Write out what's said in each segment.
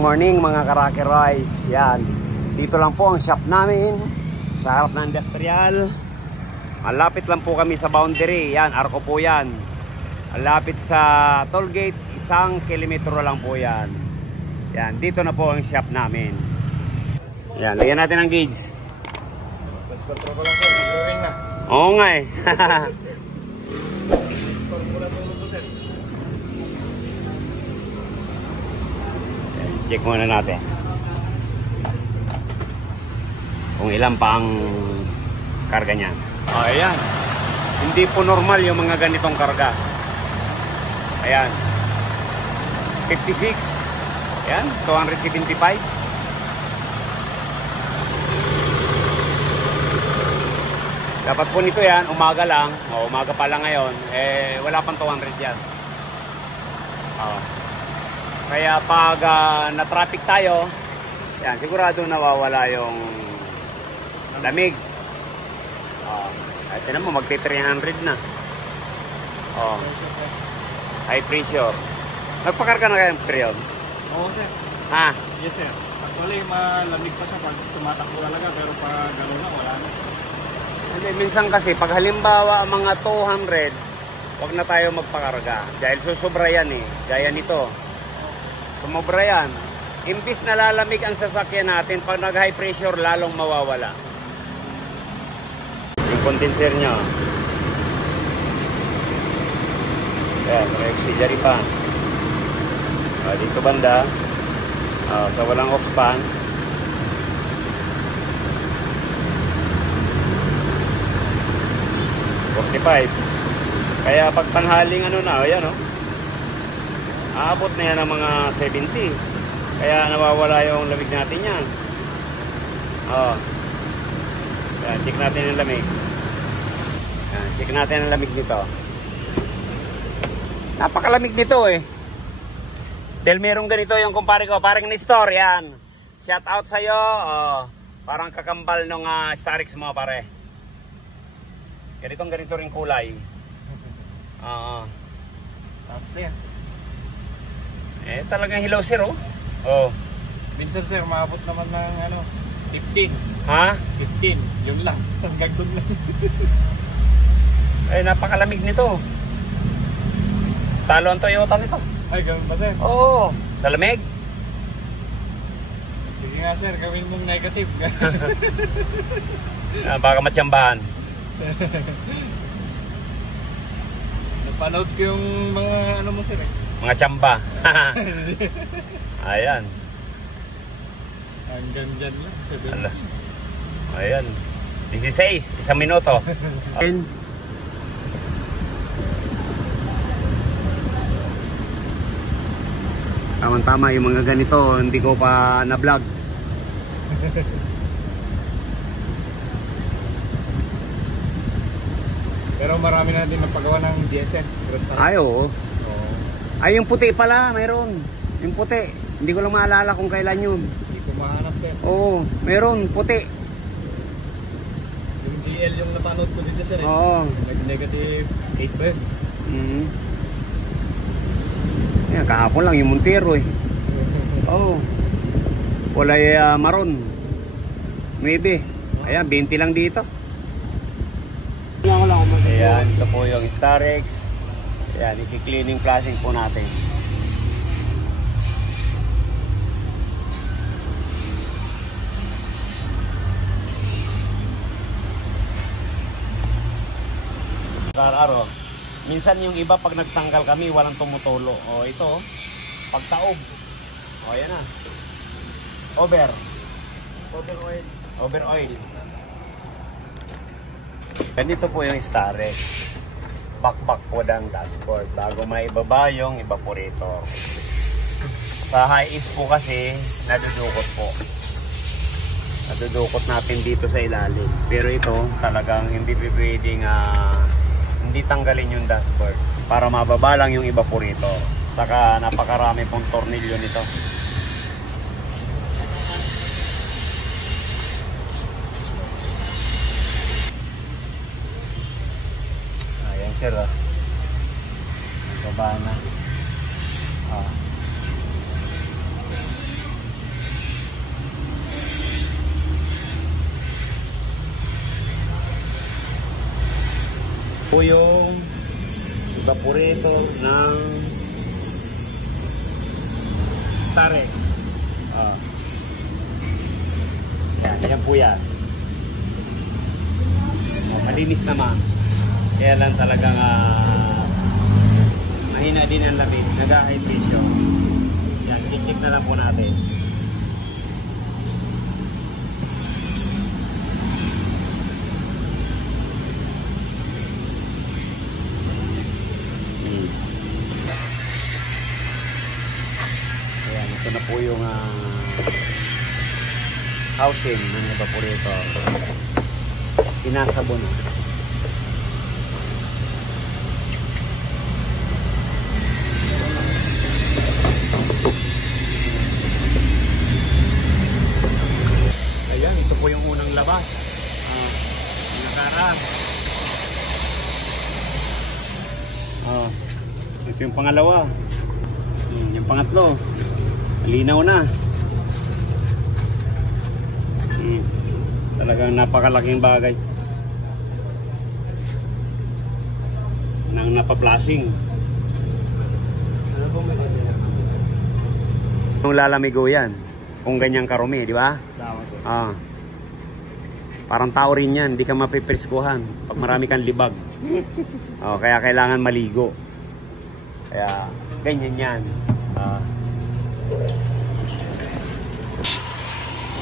Morning mga Karaki Royce. Yan. Dito lang po ang shop namin sa harap ng industrial. Malapit lang po kami sa boundary. Yan, Arco po yan. Malapit sa toll gate, 1 kilometro lang po yan. Yan, dito na po ang shop namin. Yan, lagyan natin ang gauge. Mas control ko lang sir, gawin na. Oo nga eh. Check muna natin kung ilan pa ang karga niya. Ayan, hindi po normal yung mga ganitong karga. Ayan, 56. Ayan, 275. Dapat po nito yan, umaga lang. Umaga pa lang ngayon. Wala pang 200 yan. Kaya pag na-traffic tayo, yan, sigurado nawawala yung lamig. Ito naman, magti-300 na. High pressure. Nagpakarga na kayo ng period? Oo sir. Ha? Yes sir. Actually, malamig pa siya pag tumatakbo talaga, pero pag gano'n na, wala na. Hindi, minsan kasi, pag halimbawa mga 200, wag na tayo magpakarga. Dahil susobra yan eh. Gaya nito. Sumobra yan. Imbis na lalamig ang sasakyan natin, pag nag-high pressure, lalong mawawala. Yung condenser nyo. Ayan, may auxiliary pa. Dito banda. Sa walang aux pan. Kaya pag tanhaling ano na, ayan o. Aabot na yan ng mga 70. Kaya nawawala yung lamig natin yan. Yan, check natin yung lamig. Yan, check natin ang lamig nito. Napakalamig nito eh. Dahil merong ganito yung kumpare ko, parang Nestor, yan. Shout out sa'yo. Parang kakambal ng Starix mo pare. Ganito rin kulay. Sir. Talagang hello sir Minsan sir, maabot naman ng 15. Ha? 15. Yun lang. Hanggang doon lang. Napakalamig nito. Talo ang Toyota nito. Ay, ganun ba sir? Oo. Sa lamig? Sige nga sir, gawin mong negative. Baka matsambahan. Napanood ko yung mga ano mo sir eh. Mga tsamba. Ayan. Hanggang dyan lang. 7. Ayan. 16. 1 minuto. Tama-tama yung mga ganito, hindi ko pa na-vlog. Pero marami na din napagawa ng GSM. Ay, oo. Ay, yung puti pala, mayroon. Yung puti. Hindi ko lang maalala kung kailan yun. Hindi ko mahanap, sir. Oo, mayroon, puti. Yung GL yung napanood ko dito, sir. Oo. Negative 8 ba yun? Yan, kahapon lang yung Montero eh. Oo. Kulay maroon. Maybe. Ayan, 20 lang dito. Ayan, ito po yung Starex. Ayan, i-cleaning flashing po natin. Araw-araw. Minsan yung iba pag nagtanggal kami, walang tumutulo. O ito, pagtaob. O yan na. Over oil. Over oil. Ganito po yung Starex. Bakbak po ng dashboard bago maibaba yung evaporator. Sa high ease po kasi nadudukot po. Nadudukot natin dito sa ilalim. Pero ito talagang hindi pwedeng hindi tanggalin yung dashboard para mababa lang yung evaporator. Saka napakarami pong tornilyo nito. Ayan sir, nababa na. Po yung evaporator ng Starex. Yan po yan. Malinis naman. Kaya lang talagang mahina din ang lamig. Nag-hydration. Yan, check na lang po natin. Ayan, ito na po yung housing ng evaporator. Sinasabon. Ayan, ito po yung unang labas. Nakaraan. Ito yung pangalawa. Yung pangatlo. Malinaw na. Talagang napakalaking bagay nang napaplasing. Nung lalamigo yan kung ganyang karumi, di ba? Parang tao rin yan, di ka mapipreskuhan pag marami kang libag. Kaya kailangan maligo. Kaya ganyan yan.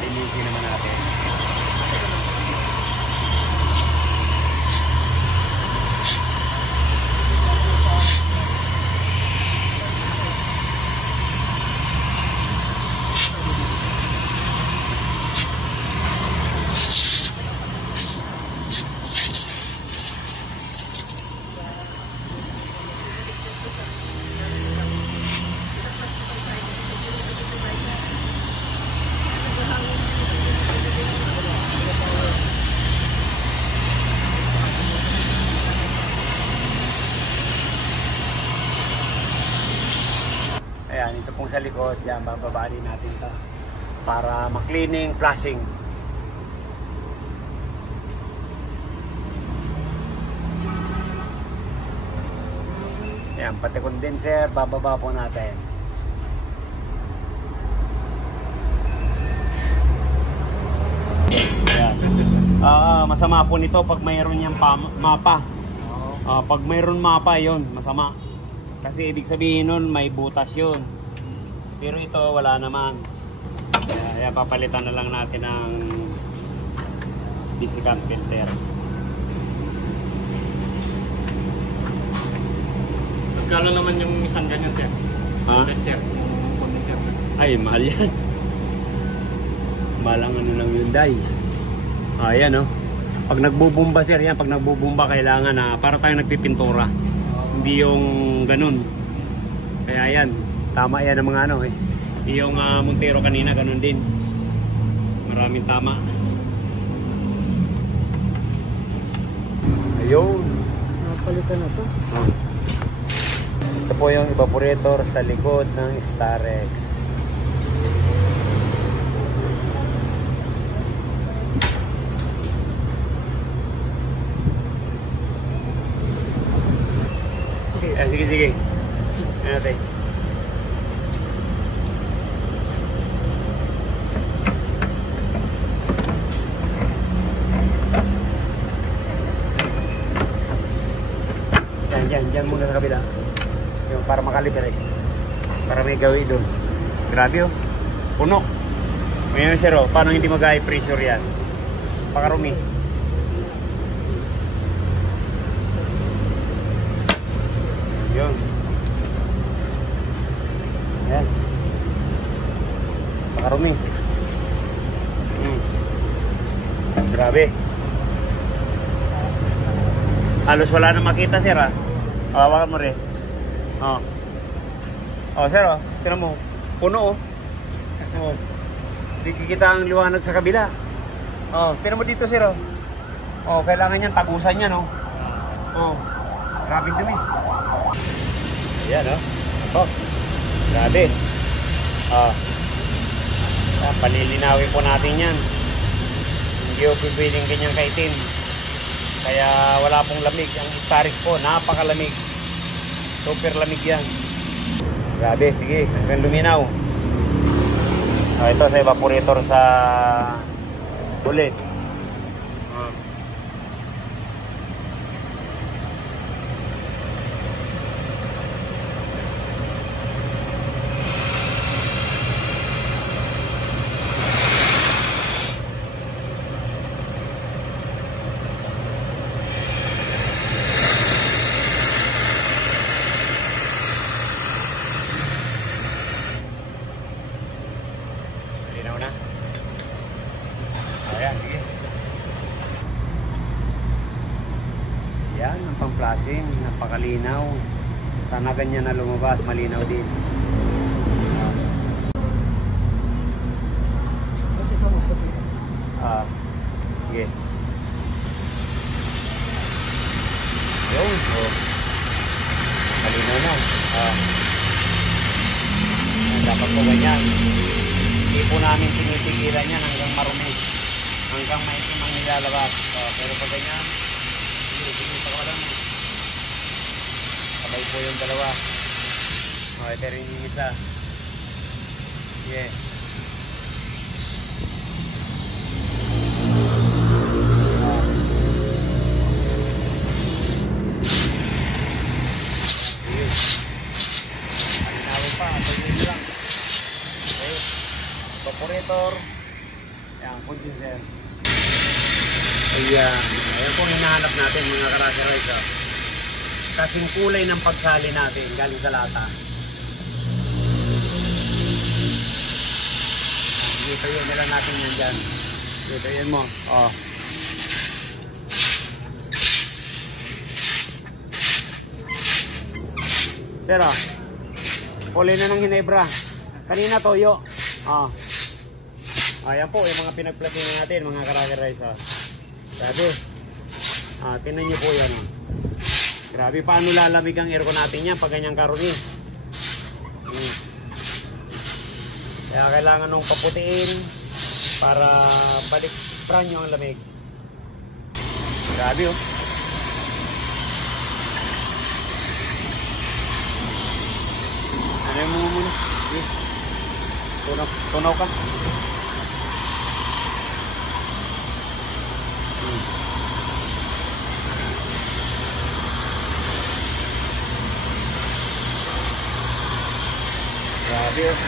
Linisin naman natin. Ayan, ito pong sa likod, yan, bababali natin ito para ma-cleaning, flashing. Ayan, pati condenser, bababa po natin. Ayan. Masama po nito pag mayroon niyang mapa. Pag mayroon mapa, yon masama. Kasi ibig sabihin nun, may butas yun. Pero ito, wala naman. Kaya papalitan na lang natin ng DC-cam filter. Magkano naman yung isang ganyan, sir? Sir. Ay, mahal yan. Mahal ang ano lang yun, day. Ayan, oh. Pag nagbubumba, sir, yan. Pag nagbubumba, kailangan na para tayo nagpipintura. Hindi yung ganun. Kaya yan, tama yan ang mga ano eh. Yung Montero kanina, ganun din. Maraming tama. Ayun. Napalitan na to. Ito po yung evaporator sa likod ng Starex. Sige. Ayan natin. Diyan muna sa kabila. Yung para makalibre. Para may gawin doon. Grabe oh. Puno. Ngayon sir oh, paano hindi mag-high pressure yan? Pakarumi. Yun. Yan. Pakarumi. Grabe. Halos wala na makita sir ah. Hawakan mo rin. Sir oh. Tignan mo. Puno oh. Hindi kikita ang liwanag sa kabila. Tignan mo dito sir oh. Kailangan yan tagusan yan oh. Grabe dumi. Ayan oh. Grabe. Palilinawin po natin yan. Hindi ko pipwiling ganyang kaitin. Kaya wala pong lamig. Ang Starex po, napakalamig. Super lamig yan. Grabe, sige, hanggang luminaw. Ito sa evaporator sa ulit. Ayan, sige. Yan, ang pang-flashing. Napakalinaw. Sana ganyan na lumabas. Malinaw din. Sige. Yun. Malinaw na. Dapat po ganyan. Hindi po namin tinitigilan yan hanggang marumi. Hanggang may simang nilalabas. Pero pag ganyan, sige, pakawalan mo. Sabay po yung dalawa. Ito rin yung isa. Yeah. Palinawin pa. Pagin lang. Okay. Evaporator. Ayan, condenser. Ayan. Ayan po hinahanap natin mga karaka-rice. Kasing kulay ng pagsali natin galing sa lata. Ditoyin nila natin yan dyan. Ditoyin mo. Pero, kulay na ng hinebra. Kanina toyo. Ayan po yung mga pinag-plugin natin mga karaka-rice. Sabi. Tinan nyo po yan. Grabe, paano lalamig ang aircon natin yan pag ganyang karuni. Kaya kailangan nung paputiin para balik brand nyo ang lamig. Grabe oh. Ano mo muna? Tunaw ka. Grabe oh.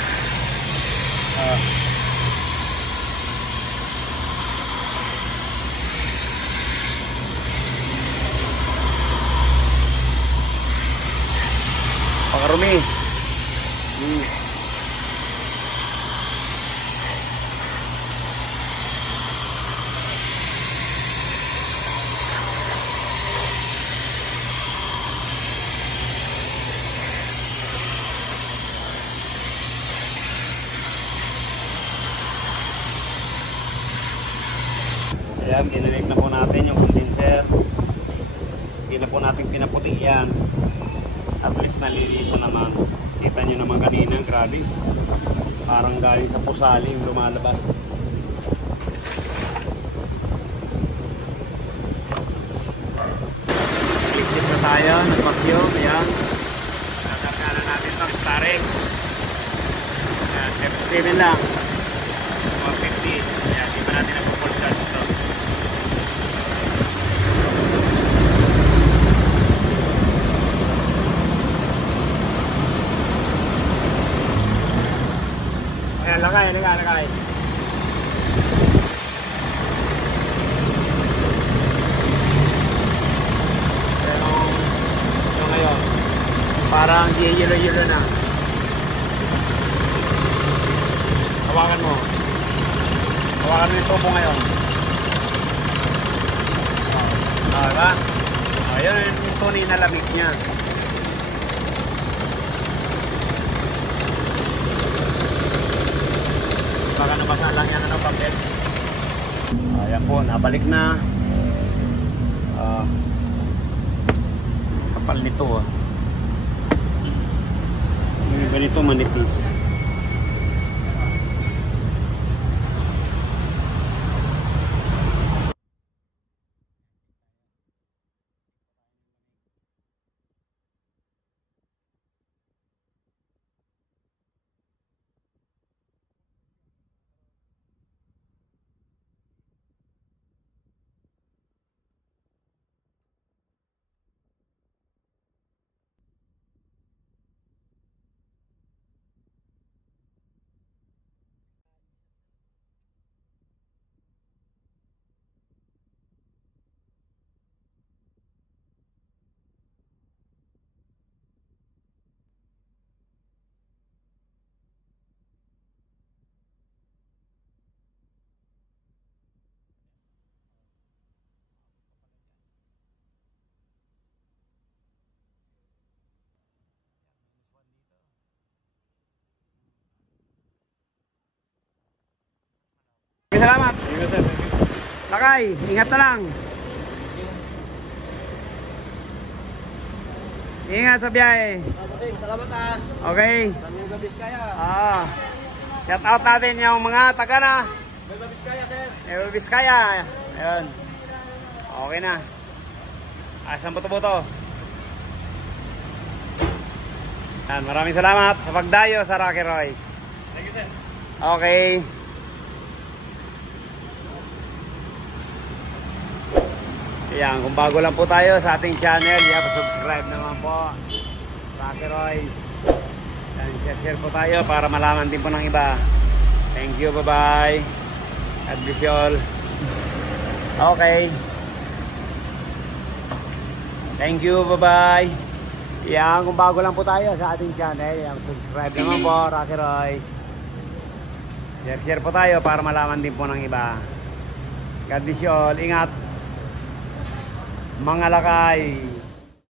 Pakarumi. Ayan, ginamit na po natin yung condenser. Hindi na po natin pinaputi yan. At least nalilisan naman. Kita nyo naman kanina, grabe. Parang galing sa pusali yung lumalabas. Click na tayo, nag-vacuum. Ayan. Nakarga na natin itong Starex. Ayan, 77 lang. 150. Ayan, di pa natin nag-full charge ito. Ayan, lagay. Pero, yung ngayon, parang yellow na. Hawakan mo. Hawakan mo yung tubo ngayon. Diba? Ayan yung tunay na lamig niya. Baka nabasa lang yan ng papel. Ayan po, nabalik na. Kapal nito Yung iba nito manipis. Salamat. Thank you, sir. Thank you. Lakay, ingat na lang. Ingat sa biyahe. Salamat Okay. Nueva Vizcaya. Shout out natin yung mga taga na Nueva Vizcaya, sir. Nueva Vizcaya. Ayun. Okay na. Asang buto-buto. Yan, maraming salamat sa pagdayo sa Rocky Royce. Thank you, sir. Okay. Yan, kung bago lang po tayo sa ating channel, subscribe naman po. Rocky Royce. Yan, share po tayo para malaman din po ng iba. Thank you, bye-bye. God bless you all. Okay. Thank you, bye-bye. Yan, kung bago lang po tayo sa ating channel, yan, subscribe naman po, Rocky Royce. Share po tayo para malaman din po ng iba. God bless you all. Ingat. Mga lakay.